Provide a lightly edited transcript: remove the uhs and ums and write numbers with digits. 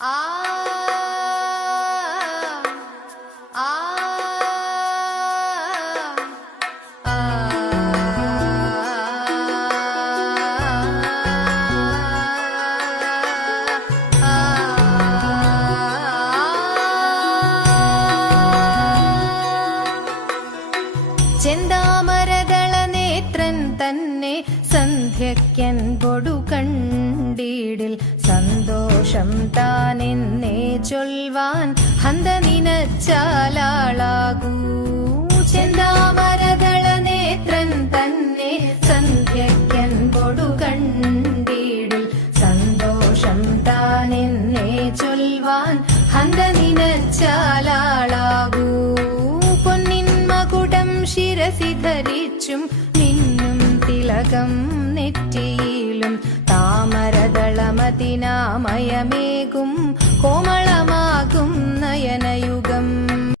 ആ ആ ചെന്താമരദള നേത്രൻ തന്നെ സന്ധ്യക്കൻ പൊടു കണ്ടീടിൽ സന്തോഷം താനെന്നേ ചൊൽവാൻ ഹന്ത നിനച്ചാലാളാകൂ. ചെന്താമരദള നേത്രൻ തന്നെ സന്ധ്യക്കൻ പൊടു കണ്ടീടിൽ സന്തോഷം താനെന്നേ ചൊൽവാൻ ഹന്ത നിനച്ചാലാളാകൂ. പൊന്നിൻ മകുടം ശിരസി ധരിച്ചും മിന്നും തിലകം നെറ്റിയിലും താമരദളമതിനാമയമേ